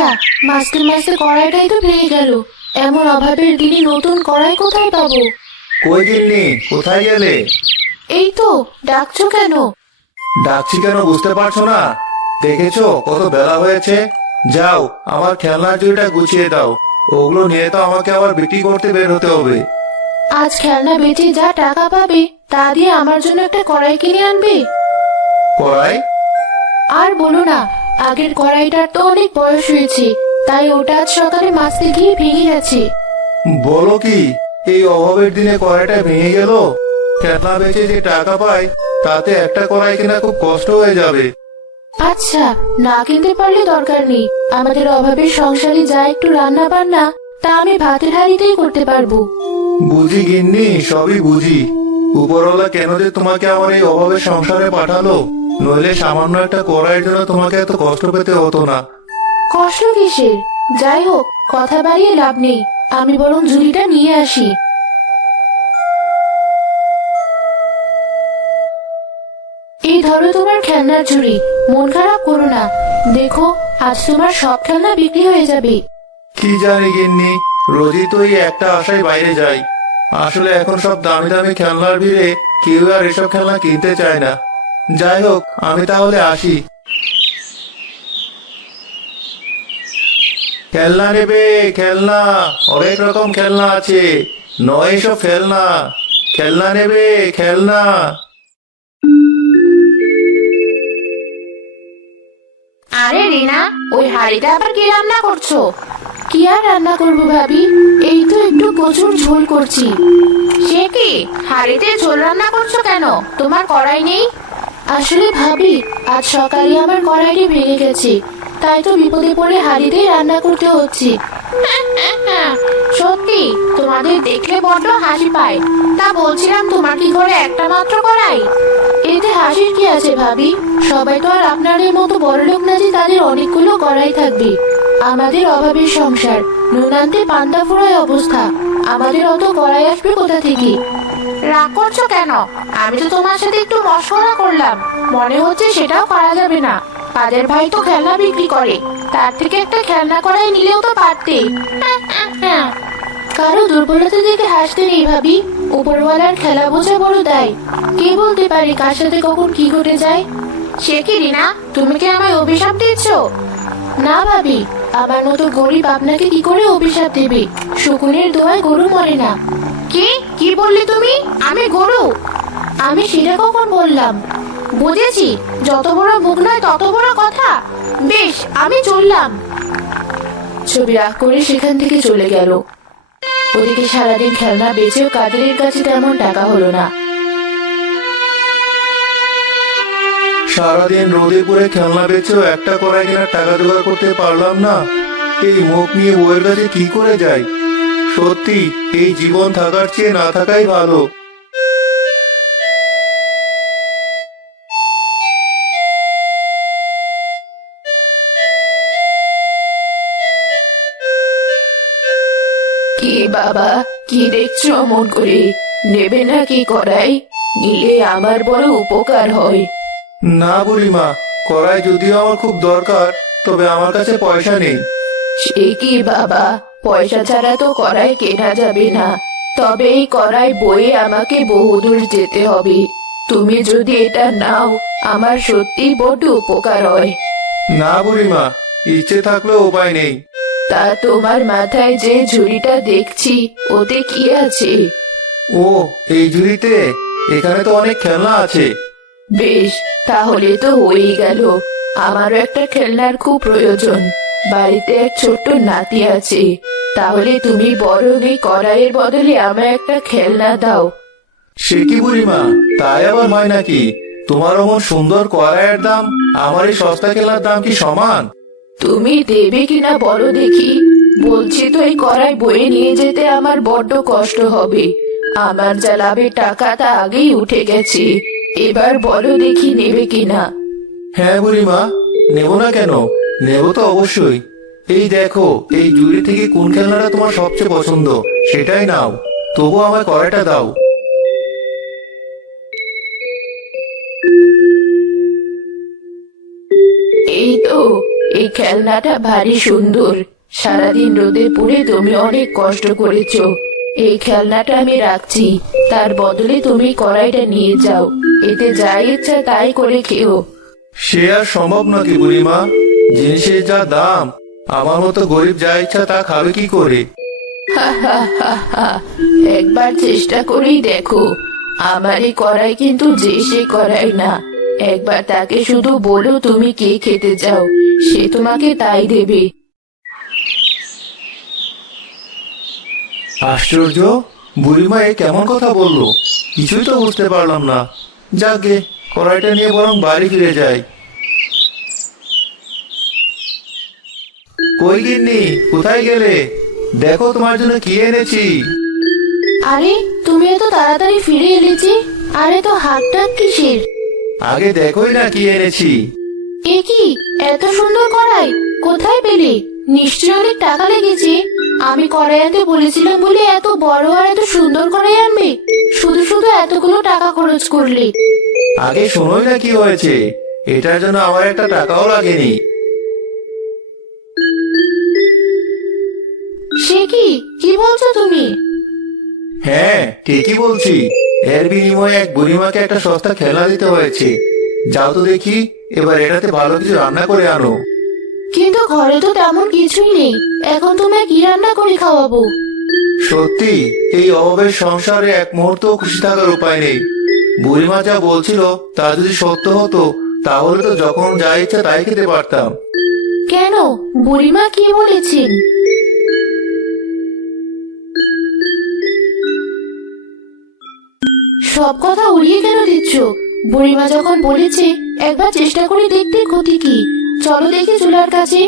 যা, মাঝতে মাঝতে কড়াইটাই তো ভেঙে গেল। এমন অভাবের দিনে নতুন কড়াই কোথায় পাবো? কই গিন্নি, কোথায় গেলে? এই তো, ডাকছো কেন? ডাকছি কেন বুঝতে পারছো না? দেখেছো কত বেলা হয়েছে? যাও, আমার খেলনার ঝুড়িটা গুছিয়ে দাও। ওগুলো নিয়ে তো আমাকে আবার বিক্রি করতে বের হতে হবে। আজ খেলনা বেচে যা টাকা পাবে তা দিয়ে আমার জন্য একটা কড়াই কিনে আনবে? কড়াই? আর বলো না, আগের কড়াইটার তো অনেক বয়স হয়েছে, তাই ওটা আজ সকালে মাজতে গিয়ে ভেঙে গেছে। বলো কি, এই অভাবের দিনে কড়াইটা ভেঙে গেল? খেলনা বেচে যে টাকা পাই তাতে একটা কড়াই কেনা খুব কষ্ট হয়ে যাবে। আচ্ছা, না কিনতে পারলে দরকার নেই। আমাদের অভাবের সংসারে যা একটু রান্না বান্না তা আমি ভাতের হাঁড়িতেই করতে পারবো। বুঝি গিন্নি, সবই বুঝি। উপরওয়ালা কেন যে তোমাকে আমার এই অভাবের সংসারে পাঠালো, নইলে সামান্য একটা কড়াইয়ের জন্য তোমাকে এত কষ্ট পেতে হতো না। কষ্ট কিসের? যাই হোক, কথা বাড়িয়ে লাভ নেই, আমি বরং ঝুড়িটা নিয়ে আসি। এই ধরো তোমার খেলনার ঝুড়ি, মন খারাপ করো না। দেখো, আজ তোমার সব খেলনা বিক্রি হয়ে যাবে। কি জানি গিন্নি, রোজই তো এই একটা আশায় বাইরে যাই। আসলে এখন সব দামি দামি খেলনার ভিড়ে কেউ আর এসব খেলনা কিনতে চায় না। যাই হোক, আমি তাহলে আসি। খেলনা নেবে? খেলনা অনেক রকম খেলনা আছে, নয় এসব খেলনা। খেলনা নেবে? খেলনা। আরে রিনা, ওই হাঁড়িটা আবার কি রান্না করছো? কি আর রান্না করবো ভাবি, এই তো একটু প্রচুর ঝোল করছি। সে কি, হাঁড়িতে ঝোল রান্না করছো কেন? তোমার কড়াই নেই? আসলে ভাবি, আজ সকালে আমার কড়াইটি ভেঙে গেছে, তাই তো বিপদে পড়ে হাঁড়িতেই রান্না করতে হচ্ছে। সত্যি, তোমাদের দেখলে বড্ড হাসি পায়। তা বলছিলাম, তোমার কি ঘরে একটা মাত্র কড়াই? এতে হাসির কি আছে ভাবি? সবাই তো আর আপনাদের মতো বড়লোক না যে তাদের অনেকগুলো কড়াই থাকবে। আমাদের অভাবের সংসার, নুন আনতে পান্তা ফুরায় অবস্থা। আমাদের অত কড়াই আসবে কোথা থেকে? রাগ করছো কেন? আমি তো তোমার সাথে একটু মশকরা করলাম, মনে হচ্ছে সেটাও করা যাবে না। কাদের ভাই তো খেলনা বিক্রি করে, তার থেকে একটা খেলনা কড়াই নিলেও তো পারতে। কারো দুর্বলতা দেখে হাসতে নেই ভাবি, উপরওয়ালার খেলা বোঝা বড় দায়। কে বলতে পারে কার সাথে কখন কি ঘটে যায়? সে কি রিনা, তুমি কি আমায় অভিশাপ দিচ্ছ? না ভাবি, আমার মতো গরিব আপনাকে কি করে অভিশাপ দেবে? শকুনের দোয়ায় গরু মরে না। কি কি বললে তুমি? আমি গরু? আমি সেটা কখন বললাম? বুঝেছি, যত বড় মুখ নয় তত বড় কথা। বেশ, আমি চললাম। ছবি রাগ করে সেখান থেকে চলে গেল। ওদিকে সারাদিন খেলনা বেচেও কাদেরের কাছে তেমন টাকা হলো না। সারাদিন রোদে পুড়ে খেলনা বেচেও একটা কড়াই কেনার টাকা জোগাড় করতে পারলাম না। এই মুখ নিয়ে বউয়ের কাছে কি করে যাই? সত্যি, এই জীবন থাকার চেয়ে না থাকাই ভালো। কি বাবা, কি দেখছো অমন করে? নেবে নাকি কড়াই? নিলে আমার বড় উপকার হয়। না বুড়িমা, কড়াই যদিও আমার খুব দরকার, তবে আমার কাছে পয়সা নেই। সে কি বাবা, পয়সা ছাড়া তো কড়াই কেনা যাবে না। তবে এই কড়াই বয়ে আমাকে বহুদূর যেতে হবে। তুমি যদি এটা নাও, আমার সত্যি বড় উপকার হয়। না বুড়িমা, ইচ্ছে থাকলেও উপায় নেই। তা তোমার মাথায় যে ঝুড়িটা দেখছি, ওতে কি আছে? ও, এই ঝুড়িতে? এখানে তো অনেক খেলনা আছে। বেশ, তাহলে তো হয়েই গেল। আমারও একটা খেলনার খুব প্রয়োজন। বাড়িতে এক ছোট্ট নাতি আছে। তাহলে তুমি বরং এই কড়াইয়ের বদলে আমায় একটা খেলনা দাও। সে কি বুড়িমা, তাই আবার হয় নাকি? তোমার অমন সুন্দর কড়াইয়ের দাম আমার এই সস্তা খেলনার দাম কি সমান? তুমি দেবে কিনা বলো দেখি। বলছি তো, এই কড়াই বয়ে নিয়ে যেতে আমার বড্ড কষ্ট হবে। আমার যা লাভের টাকা তা আগেই উঠে গেছে। এবার বলো দেখি নেবে কিনা। হ্যাঁ বুড়িমা, নেব না কেন? নেব তো অবশ্যই। এই দেখো, এই ঝুড়ি থেকে কোন খেলনাটা তোমার সবচেয়ে পছন্দ সেটাই নাও। তবু আমার কড়াইটা দাও। এই তো, এই খেলনাটা ভারী সুন্দর। সারাদিন রোদে পুড়ে তুমি অনেক কষ্ট করেছো। এই খেলনাটা আমি রাখছি, তার বদলে তুমি কড়াইটা নিয়ে যাও। এতে যা ইচ্ছা তাই করে খেও। সে আর সম্ভব নাকি বুড়িমা? জিনিসের যা দাম, আমার মতো গরিব যা ইচ্ছা তা খাবে কি করে? একবার চেষ্টা করেই দেখো। আমার এই কড়াই কিন্তু যে সে কড়াই না। একবার তাকে শুধু বলো তুমি কে খেতে চাও, সে তোমাকে তাই দেবে। আশ্চর্য, বুড়িমা এ কেমন কথা বললো? কিছুই তো বুঝতে পারলাম না। যাকে কড়াইটা নিয়ে বরং বাড়ি ফিরে যাই। কই গিন্নি, কোথায় গেলে? দেখো তোমার জন্য কি এনেছি। আরে তুমি এত তাড়াতাড়ি ফিরে এলেছি। আরে তো হাতটা কিসের? আগে দেখোই না কি এনেছি। এ কি এত সুন্দর কড়াই কোথায় পেলে? নিশ্চয়ই অনেক টাকা লেগেছে। আমি কড়াই আনতে বলেছিলাম বলে এত বড় আর এত সুন্দর কড়াই আনবে? শুধু শুধু এতগুলো টাকা খরচ করলে। আগে শোনোই না কি হয়েছে। এটার জন্য আমার একটা টাকাও লাগেনি। সে কি কি বলছো তুমি? হ্যাঁ, ঠিকই বলছি। এর বিনিময়ে এক বুড়িমাকে একটা সস্তা খেলনা দিতে হয়েছে। যাও তো দেখি, এবার এটাতে ভালো কিছু রান্না করে আনো। কিন্তু ঘরে তো তেমন কিছুই নেই। এখন তোমায় কি রান্না করে খাওয়াবো? সত্যি এই অভাবের সংসারে এক মুহূর্ত খুশি থাকার উপায় নেই। বুড়িমা যা বলছিল তা যদি সত্য হতো, তাহলে তো যখন যা ইচ্ছা তাই খেতে পারতাম। কেন, বুড়িমা কি বলেছেন? সব কথা উড়িয়ে কেন দিচ্ছ? বুড়িমা যখন বলেছে একবার চেষ্টা করে দেখতে ক্ষতি কি? চলো দেখি চুলার কাছে।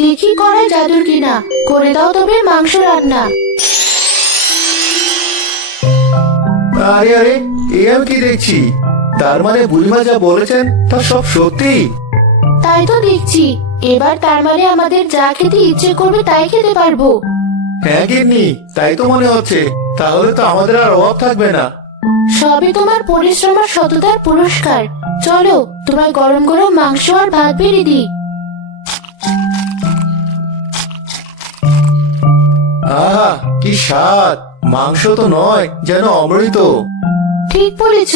দেখি কড়াই জাদুর কিনা। করে দাও তবে মাংস রান্না। আরে আরে, এ আমি কি দেখছি? তার মানে বুড়িমা যা বলেছেন তা সব সত্যি? তাই তো দেখছি। এবার তার মানে আমাদের যা খেতে ইচ্ছে করবে তাই খেতে পারবো। হ্যাঁ গিন্নি, তাই তো মনে হচ্ছে। তাহলে তো আমাদের আর অভাব থাকবে না। সবই তোমার পরিশ্রম আর সততার পুরস্কার। চলো তোমায় গরম গরম মাংস আর ভাত বেড়ে দিই। আহা, কি স্বাদ! মাংস তো নয়, যেন অমৃত। ঠিক বলেছ,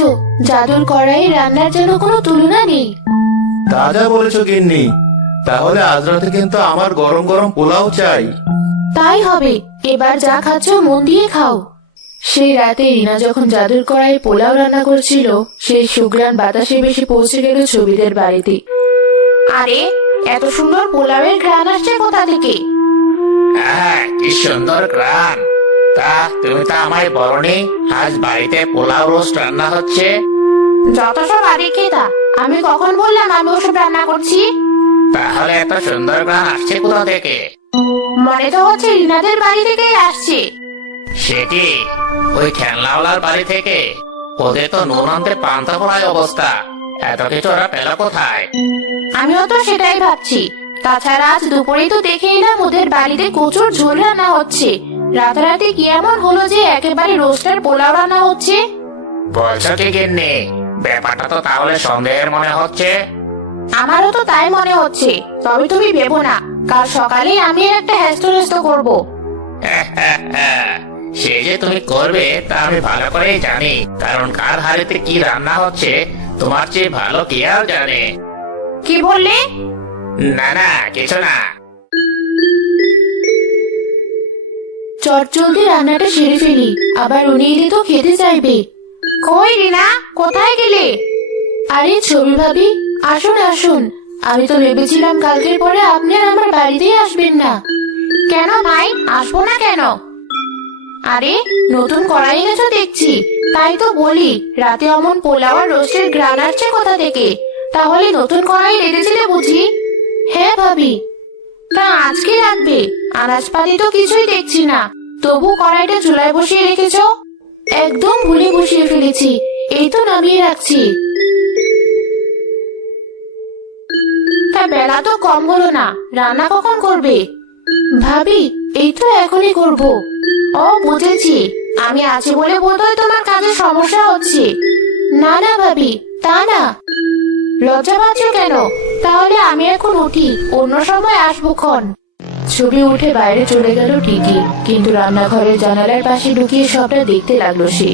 জাদুর কড়াই রান্নার যেন কোনো তুলনা নেই। তা যা বলেছ গিন্নি। তাহলে আজ রাতে কিন্তু আমার গরম গরম পোলাও চাই। তাই হবে। এবার যা খাচ্ছ মন দিয়ে খাও। সেই রাতে রিনা যখন জাদুর কড়াই পোলাও রান্না করছিল, সেই সুঘ্রাণ বাতাসে বেশি পৌঁছে গেল ছবিদের বাড়িতে। আরে এত সুন্দর পোলাওয়ের ঘ্রাণ আসছে কোথা থেকে? কি সুন্দর গ্রাম! তা তুমি তো আমায় বলনি আজ বাড়িতে পোলাও রোস্ট রান্না হচ্ছে? যত সব আরে খেতা, আমি কখন বললাম আমি ওসব রান্না করছি? তাহলে এত সুন্দর গ্রাম আসছে কোথা থেকে? মনে তো হচ্ছে রিনাদের বাড়ি থেকেই আসছে। সে কি ওই খেলনাওয়ালার বাড়ি থেকে? ওদের তো নুন আনতে পান্তা ফোড়ায় অবস্থা। এত কিছু ওরা পেল কোথায়? আমিও তো সেটাই ভাবছি। তাছাড়া আজ দুপুরেই তো দেখে এলাম ওদের বাড়িতে কচুর ঝোল রান্না হচ্ছে। রাতারাতি কি এমন হলো যে একেবারে রোস্টার পোলাও রান্না হচ্ছে? বলছো কি গিন্নি? ব্যাপারটা তো তাহলে সন্দেহের মনে হচ্ছে। আমারও তো তাই মনে হচ্ছে। তবে তুমি ভেবো না, কাল সকালে আমি এর একটা হ্যাস্ত করবো। সে যে তুমি করবে তা আমি ভালো করেই জানি, কারণ কার হাড়িতে কি রান্না হচ্ছে তোমার চেয়ে ভালো কি আর জানে। কি বললে? না না, কিছু না। চটজলদি রান্নাটা সেরে ফেলি, আবার উনি এলে তো খেতে চাইবে। কই রিনা, কোথায় গেলে? আরে ছবি ভাবি, আসুন আসুন। আমি তো ভেবেছিলাম কালকের পরে আপনি আর আমার বাড়িতেই আসবেন না। কেন ভাই, আসবো না কেন? আরে নতুন কড়াই এনেছো দেখছি। তাই তো বলি, রাতে অমন পোলাও আর রোস্টের ঘ্রাণ আসছে কোথা থেকে? তাহলে নতুন কড়াই রেঁধেছিলে বুঝি? হ্যাঁ ভাবি। তা আজকে রাখবে? আনাজপাতি তো কিছুই দেখছি না। তবু কড়াইটা চুলায় বসিয়ে রেখেছ? একদম ভুলে বসিয়ে ফেলেছি। এই তো নামিয়ে রাখছি। তা বেলা তো কম হলো না, রান্না কখন করবে? ভাবি এই তো এখনই করব। ও বুঝেছি, আমি আছি বলে বোধহয় তোমার কাজে সমস্যা হচ্ছে। না না ভাবি, তা না। লজ্জা পাচ্ছ কেন? তাহলে আমি এখন উঠি, অন্য সময় আসবো ক্ষণ। ছবি উঠে বাইরে চলে গেল ঠিকই, কিন্তু রান্নাঘরের জানালার পাশে ঢুকিয়ে সবটা দেখতে লাগলো সে।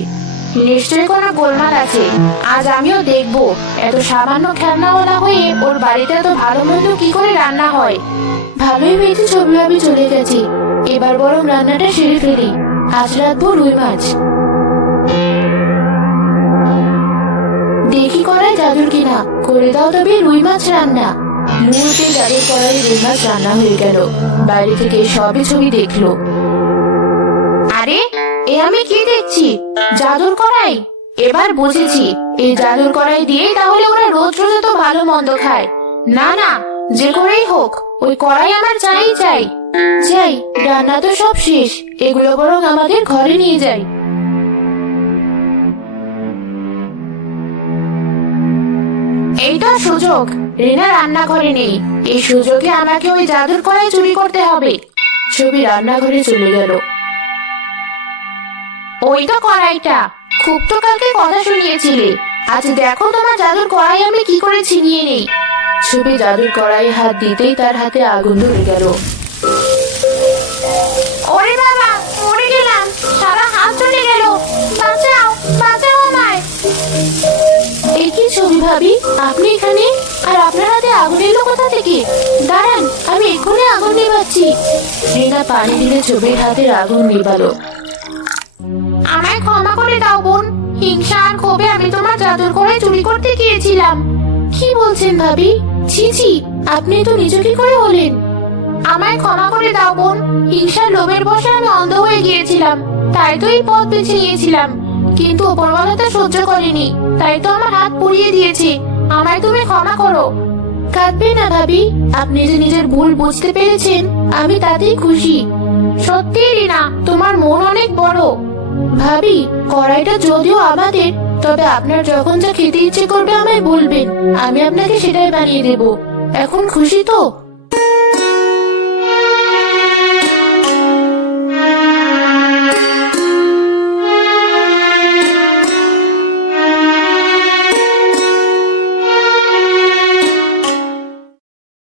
নিশ্চয়ই কোনো গোলমাল আছে, আজ আমিও দেখবো এত সামান্য খেলনাওয়ালা হয়ে ওর বাড়িতে এত ভালো মন্দ কি করে রান্না হয়। ভালোই হয়েছে ছবি ভাবি চলে গেছে, এবার বরং রান্নাটা সেরে ফেলি। আজ রাতবো রুই মাছ। দেখি করাই জাদুর কিনা, করে দাও তবে রুই মাছ রান্না। মুহূর্তে জাদুর করাই রুই মাছ রান্না হয়ে গেল। বাইরে থেকে সবই ছবি দেখলো। আরে এ আমি কি দেখছি? জাদুর কড়াই। এবার বুঝেছি, এই জাদুর কড়াই দিয়ে তাহলে ওরা রোজ রোজ তো ভালো মন্দ খায়। না না, যে করেই হোক ওই কড়াই আমার চাই চাই। যাই, রান্না তো সব শেষ, এগুলো বরং আমাদের ঘরে নিয়ে যাই। এইটা সুযোগ, রিনা রান্নাঘরে নেই, এই সুযোগে আমাকে ওই জাদুর কড়াই চুরি করতে হবে। ছবি রান্নাঘরে চলে গেল। ওই তো কড়াইটা, খুব তো কালকে কথা শুনিয়েছিলে, আজ দেখো তোমার জাদুর কড়াই আমি কি করে ছিনিয়ে নেই। ছবি জাদুর কড়াই হাত দিতেই তার হাতে আগুন ধরে গেল। ওরে বাবা, মরে গেলাম, সারা হাত চলে গেল, বাঁচাও বাঁচাও আমায়। এই কি ছবি ভাবি, আপনি এখানে? আর আপনার হাতে আগুন এলো কোথা থেকে? দাঁড়ান, আমি এক্ষুনি আগুন নিভাচ্ছি। রিনা পানি দিলে ছবির হাতের আগুন নিভালো। আমায় ক্ষমা করে দাও বোন, হিংসা আর ক্ষোভে আমি তোমার জাদুর কড়াই চুরি করতে গিয়েছিলাম। কি বলছেন ভাবি? ছি ছি, আপনি তো নিজে কি করে হলেন? আমায় ক্ষমা করে দাও বোন, হিংসার লোভের বশে আমি অন্ধ হয়ে গিয়েছিলাম, তাই তো এই পথ বেছে নিয়েছিলাম। কিন্তু উপরওয়ালা তা সহ্য করেনি, তাই তো আমার হাত পুড়িয়ে দিয়েছে। আমায় তুমি ক্ষমা করো। কাঁদবে না ভাবি, আপনি যে নিজের ভুল বুঝতে পেরেছেন, আমি তাতেই খুশি। সত্যি রিনা, তোমার মন অনেক বড়। ভাবি, কড়াইটা যদিও আমাদের, তবে আপনার যখন যা খেতে ইচ্ছে করবে আমায় বলবেন, আমি আপনাকে সেটাই বানিয়ে দেব। এখন খুশি তো?